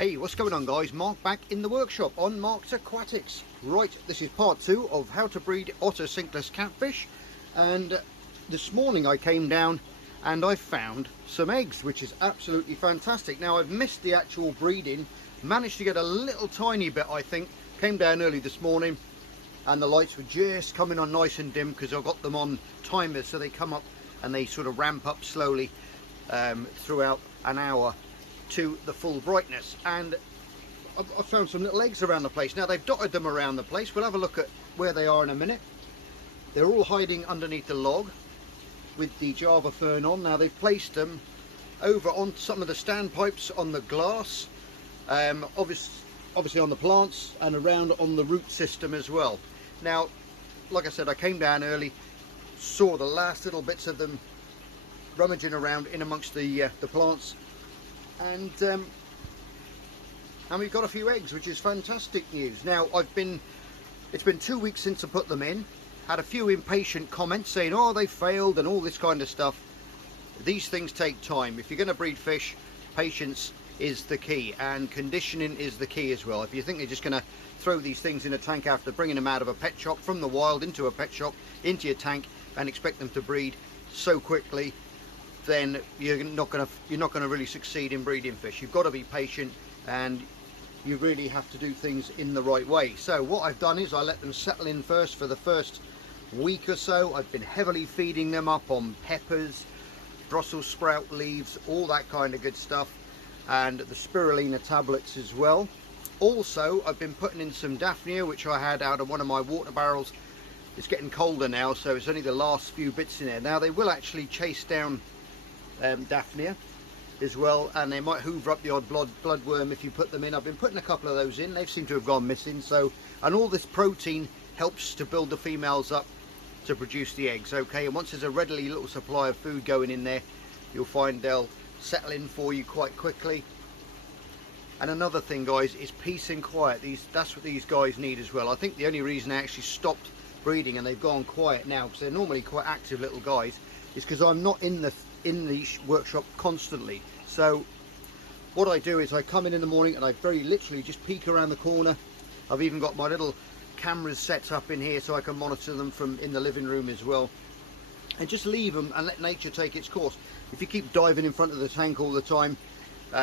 Hey, what's going on guys? Mark back in the workshop on Mark's Aquatics. Right, this is part 2 of how to breed Otocinclus catfish, and this morning I came down and I found some eggs, which is absolutely fantastic. Now I've missed the actual breeding, managed to get a little tiny bit I think, came down early this morning and the lights were just coming on nice and dim because I've got them on timers, so they come up and they sort of ramp up slowly throughout an hour to the full brightness. And I found some little eggs around the place. Now they've dotted them around the place. We'll have a look at where they are in a minute. They're all hiding underneath the log with the Java fern on. Now they've placed them over on some of the standpipes on the glass, obviously on the plants and around on the root system as well. Now like I said, I came down early, saw the last little bits of them rummaging around in amongst the plants, and we've got a few eggs, which is fantastic news. Now it's been 2 weeks since I put them in. Had a few impatient comments saying, oh, they failed and all this kind of stuff. These things take time. If you're going to breed fish, patience is the key, and conditioning is the key as well. If you think you're just going to throw these things in a tank after bringing them out of a pet shop from the wild into a pet shop into your tank and expect them to breed so quickly, then you're not going to really succeed in breeding fish. You've got to be patient and you really have to do things in the right way. So what I've done is I let them settle in first for the first week or so. I've been heavily feeding them up on peppers, Brussels sprout leaves, all that kind of good stuff, and the spirulina tablets as well. Also I've been putting in some Daphnia, which I had out of one of my water barrels. It's getting colder now, so it's only the last few bits in there. Now they will actually chase down Daphnia as well, and they might hoover up the odd bloodworm if you put them in. I've been putting a couple of those in. They seem to have gone missing. So, and all this protein helps to build the females up to produce the eggs. Okay, and once there's a readily little supply of food going in there, you'll find they'll settle in for you quite quickly. And another thing guys is peace and quiet. That's what these guys need as well. I think the only reason they actually stopped breeding and they've gone quiet now, because they're normally quite active little guys, is because I'm not in the workshop constantly. So what I do is I come in the morning and I very literally just peek around the corner. I've even got my little cameras set up in here so I can monitor them from in the living room as well, and just leave them and let nature take its course. If you keep diving in front of the tank all the time,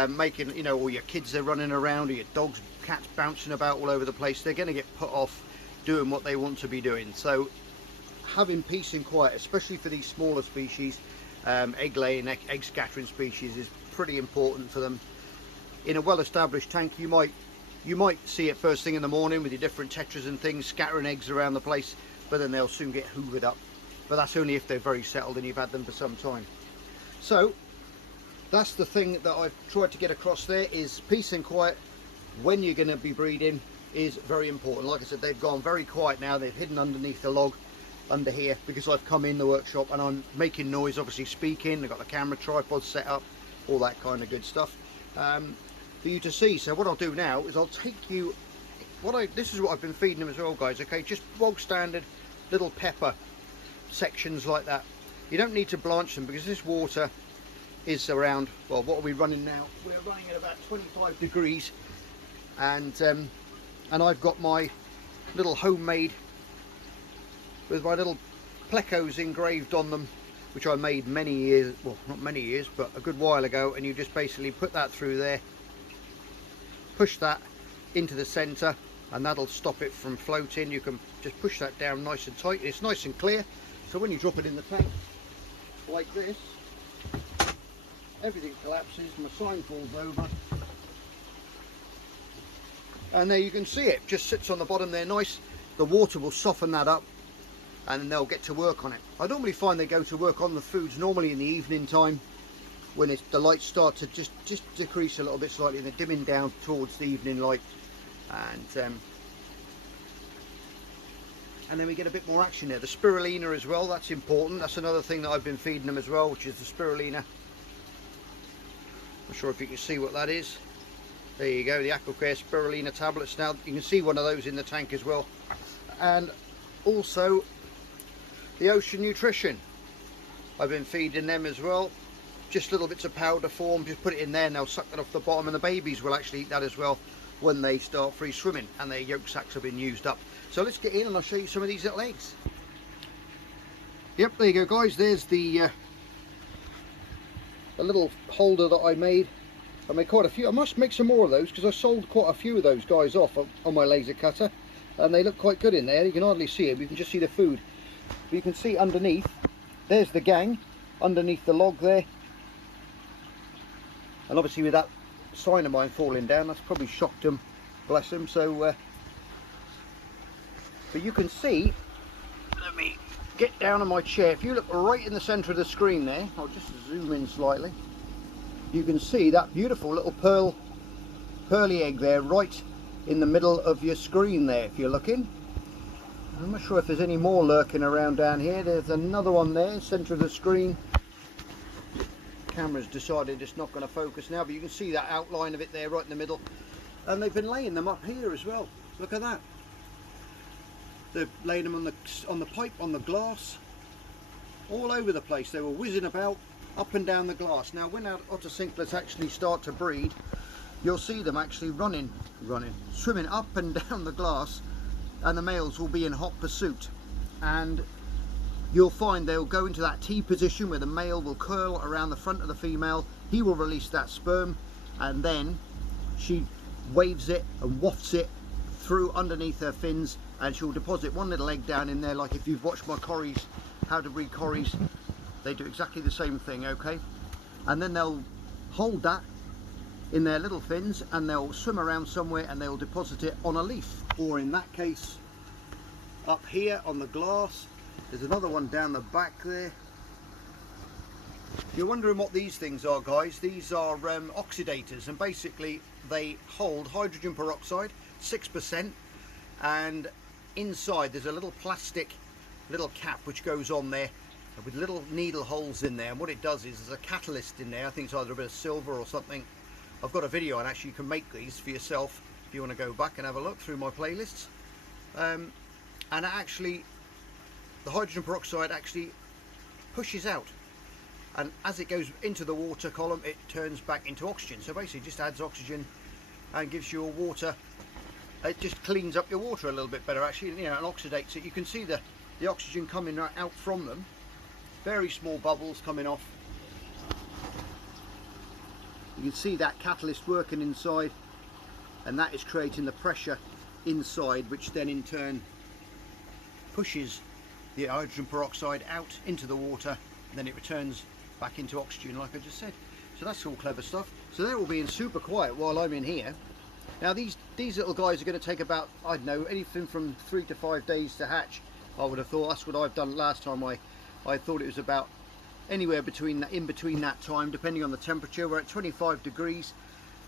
making, you know, all your kids are running around, or your dogs, cats bouncing about all over the place, they're going to get put off doing what they want to be doing. So having peace and quiet, especially for these smaller species, egg laying, egg scattering species, is pretty important for them. In a well-established tank you might see it first thing in the morning with your different tetras and things scattering eggs around the place, but then they'll soon get hoovered up. But that's only if they're very settled and you've had them for some time. So that's the thing that I've tried to get across there, is peace and quiet when you're going to be breeding is very important. Like I said, they've gone very quiet now. They've hidden underneath the log under here because I've come in the workshop and I'm making noise, obviously speaking. I've got the camera tripod set up, all that kind of good stuff for you to see. So what I'll do now is I'll take you, this is what I've been feeding them as well guys, okay, just bog standard little pepper sections like that. You don't need to blanch them because this water is around, well, what are we running now? We're running at about 25 degrees, and I've got my little homemade, with my little plecos engraved on them, which I made many years, well not many years, but a good while ago, and you just basically put that through there, push that into the center, and that'll stop it from floating. You can just push that down nice and tight. It's nice and clear, so when you drop it in the tank like this, everything collapses, my sign falls over, and there you can see it just sits on the bottom there nice. The water will soften that up and then they'll get to work on it. I normally find they go to work on the foods normally in the evening time when the lights start to just decrease a little bit slightly, and they're dimming down towards the evening light, and then we get a bit more action there. The spirulina as well, that's important. That's another thing that I've been feeding them as well, which is the spirulina. I'm not sure if you can see what that is. There you go, the Aquacare spirulina tablets. Now you can see one of those in the tank as well, and also the Ocean Nutrition. I've been feeding them as well. just little bits of powder form, just put it in there and they'll suck that off the bottom, and the babies will actually eat that as well when they start free swimming and their yolk sacs have been used up. So let's get in and I'll show you some of these little eggs. Yep, there you go guys, there's the little holder that I made. I made quite a few. I must make some more of those because I sold quite a few of those guys off on my laser cutter, and they look quite good in there. You can hardly see it, you can just see the food. But you can see underneath, there's the gang underneath the log there, and obviously with that sign of mine falling down, that's probably shocked them, bless them. So but you can see, let me get down on my chair, if you look right in the center of the screen there, I'll just zoom in slightly, you can see that beautiful little pearly egg there right in the middle of your screen there if you're looking. I'm not sure if there's any more lurking around down here. There's another one there, center of the screen. Camera's decided it's not going to focus now, but you can see that outline of it there right in the middle. And they've been laying them up here as well. Look at that. They're laying them on the pipe, on the glass, all over the place. They were whizzing about up and down the glass. Now when our Otocinclus actually start to breed, you'll see them actually swimming up and down the glass, and the males will be in hot pursuit, and you'll find they'll go into that T position where the male will curl around the front of the female. He will release that sperm, and then she waves it and wafts it through underneath her fins, and she'll deposit one little egg down in there. Like if you've watched my corries, how to breed corries, they do exactly the same thing, okay? And then they'll hold that in their little fins and they'll swim around somewhere and they'll deposit it on a leaf, or in that case up here on the glass. There's another one down the back there. If you're wondering what these things are guys, these are oxidators, and basically they hold hydrogen peroxide 6%, and inside there's a little plastic little cap which goes on there with little needle holes in there, and what it does is there's a catalyst in there. I think it's either a bit of silver or something. I've got a video and actually you can make these for yourself if you want to go back and have a look through my playlists. And actually the hydrogen peroxide actually pushes out, and as it goes into the water column it turns back into oxygen. So basically it just adds oxygen and gives you a water, it just cleans up your water a little bit better actually, you know, and oxidates it. You can see the oxygen coming out from them, very small bubbles coming off. You can see that catalyst working inside, and that is creating the pressure inside, which then in turn pushes the hydrogen peroxide out into the water, and then it returns back into oxygen like I just said. So that's all clever stuff. So they're all being super quiet while I'm in here. Now these little guys are going to take about, I don't know, anything from 3 to 5 days to hatch. I would have thought. That's what I've done last time. I thought it was about anywhere between that, in between that time, depending on the temperature. We're at 25 degrees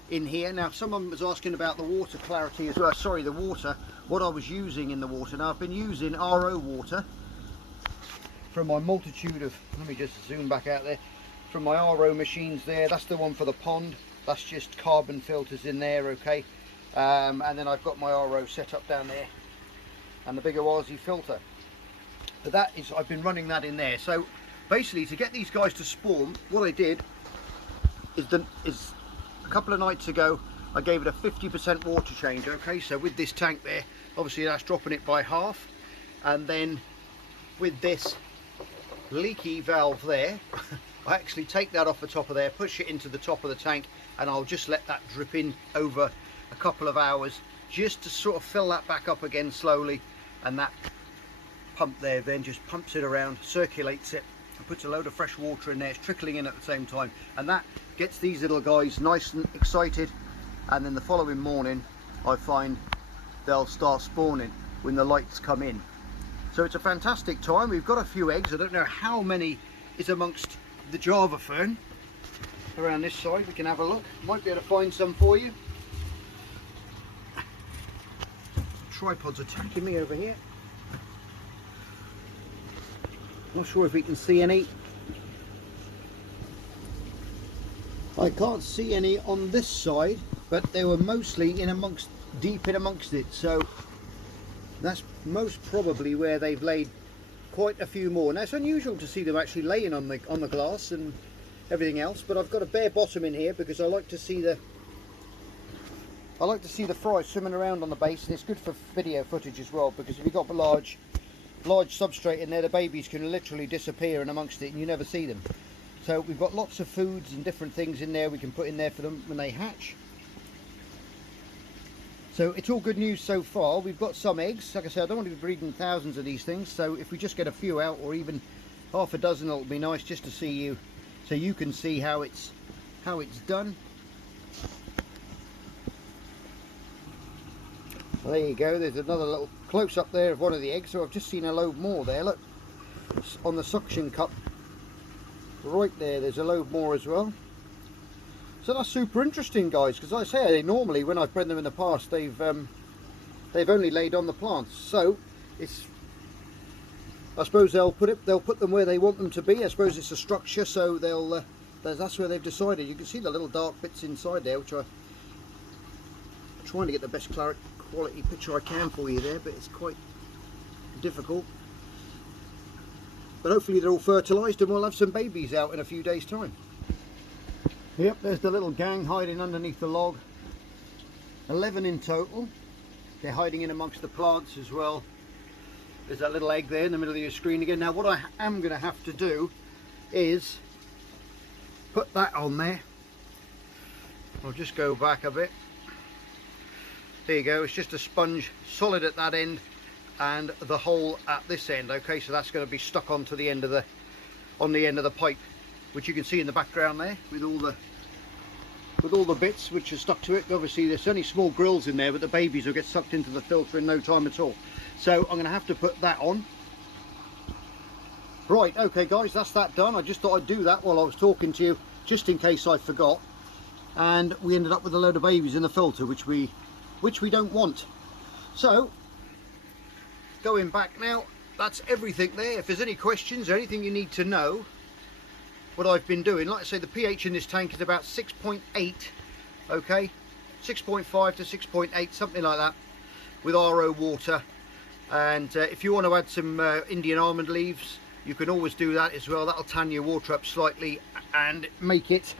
in here. Now someone was asking about the water clarity as well, sorry, the water, what I was using in the water. Now I've been using RO water from my multitude of, let me just zoom back out there, from my RO machines there. That's the one for the pond, that's just carbon filters in there, okay. And then I've got my RO set up down there and the bigger Aussie filter, but that is, I've been running that in there. So basically to get these guys to spawn, what I did is a couple of nights ago I gave it a 50% water change, okay. So with this tank there, obviously that's dropping it by half, and then with this leaky valve there I actually take that off the top of there, push it into the top of the tank, and I'll just let that drip in over a couple of hours just to sort of fill that back up again slowly, and that pump there then just pumps it around, circulates it, and puts a load of fresh water in there. It's trickling in at the same time, and that gets these little guys nice and excited, and then the following morning I find they'll start spawning when the lights come in. So it's a fantastic time. We've got a few eggs. I don't know how many is amongst the Java fern around this side. We can have a look, might be able to find some for you. Tripod's attacking me over here. Not sure if we can see any. I can't see any on this side, but they were mostly in amongst, deep in amongst it, so that's most probably where they've laid quite a few more. Now it's unusual to see them actually laying on the glass, and everything else. But I've got a bare bottom in here because I like to see the fry swimming around on the base, and it's good for video footage as well, because if you've got a large substrate in there, the babies can literally disappear in amongst it and you never see them. So we've got lots of foods and different things in there we can put in there for them when they hatch. So it's all good news so far. We've got some eggs. Like I said, I don't want to be breeding thousands of these things, so if we just get a few out, or even half a dozen, it'll be nice just to see you, so you can see how it's done. Well, there you go, there's another little close up there of one of the eggs. So I've just seen a load more there, look, on the suction cup right there, there's a load more as well. So that's super interesting, guys, because I say normally when I've bred them in the past, they've only laid on the plants. So it's, I suppose they'll put them where they want them to be. I suppose it's a structure, so that's where they've decided. You can see the little dark bits inside there, which I'm trying to get the best quality picture I can for you there, but it's quite difficult. But hopefully they're all fertilised and we'll have some babies out in a few days' time. Yep, there's the little gang hiding underneath the log. 11 in total. They're hiding in amongst the plants as well. There's that little egg there in the middle of your screen again. Now what I am going to have to do is put that on there. I'll just go back a bit. There you go, it's just a sponge, solid at that end and the hole at this end. Okay, so that's going to be stuck onto the end of the pipe, which you can see in the background there with all the bits which are stuck to it. Obviously there's only small grills in there, but the babies will get sucked into the filter in no time at all. So I'm going to have to put that on. Right, okay guys, that's that done. I just thought I'd do that while I was talking to you, just in case I forgot. And we ended up with a load of babies in the filter, which we don't want. So going back now, that's everything there. If there's any questions or anything you need to know what I've been doing, like I say, the pH in this tank is about 6.8, okay, 6.5 to 6.8, something like that, with RO water. And if you want to add some Indian almond leaves, you can always do that as well. That'll tan your water up slightly and make it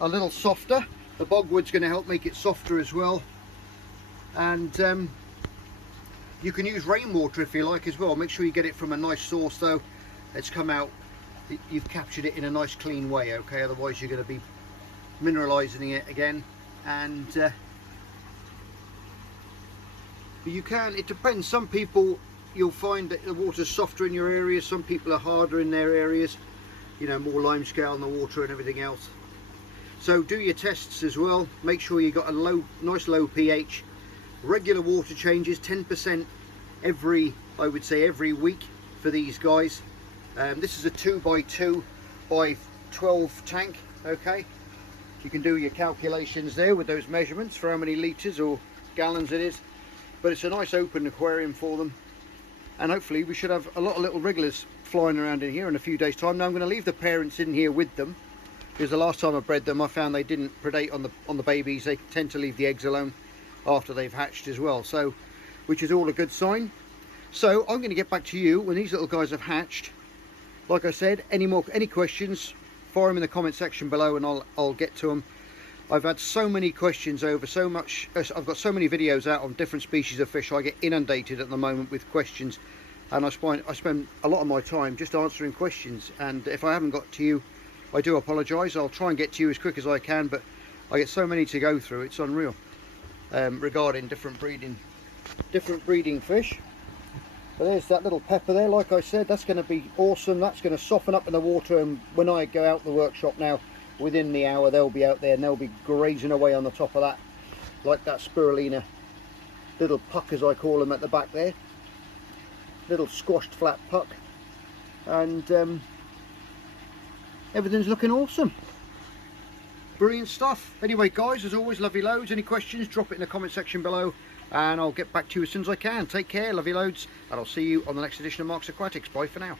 a little softer. The bogwood's going to help make it softer as well. And you can use rainwater if you like as well. Make sure you get it from a nice source though. It's come out, you've captured it in a nice clean way, okay, otherwise you're going to be mineralizing it again. And but you can, it depends, some people you'll find that the water's softer in your areas, some people are harder in their areas, you know, more lime scale in the water and everything else. So do your tests as well, make sure you got a nice low pH. Regular water changes, 10% I would say every week for these guys. This is a 2x2 by 12 tank, okay. You can do your calculations there with those measurements for how many litres or gallons it is. But it's a nice open aquarium for them. And hopefully we should have a lot of little wrigglers flying around in here in a few days' time. Now I'm going to leave the parents in here with them, because the last time I bred them I found they didn't predate on the babies. They tend to leave the eggs alone after they've hatched as well, so which is all a good sign. So I'm going to get back to you when these little guys have hatched. Like I said, any questions, fire them in the comment section below and I'll get to them. I've had so many questions over so much. I've got so many videos out on different species of fish. I get inundated at the moment with questions, and I spend a lot of my time just answering questions. And if I haven't got to you, I do apologise. I'll try and get to you as quick as I can, but I get so many to go through. It's unreal. Regarding different breeding fish. But there's that little pepper there. Like I said, that's going to be awesome. That's going to soften up in the water, and when I go out the workshop now, within the hour they'll be out there and they'll be grazing away on the top of that, like that spirulina little puck, as I call them, at the back there, little squashed flat puck. And everything's looking awesome. Brilliant stuff. Anyway guys, as always, love you loads. Any questions, drop it in the comment section below and I'll get back to you as soon as I can. Take care, love you loads, and I'll see you on the next edition of Mark's Aquatics. Bye for now.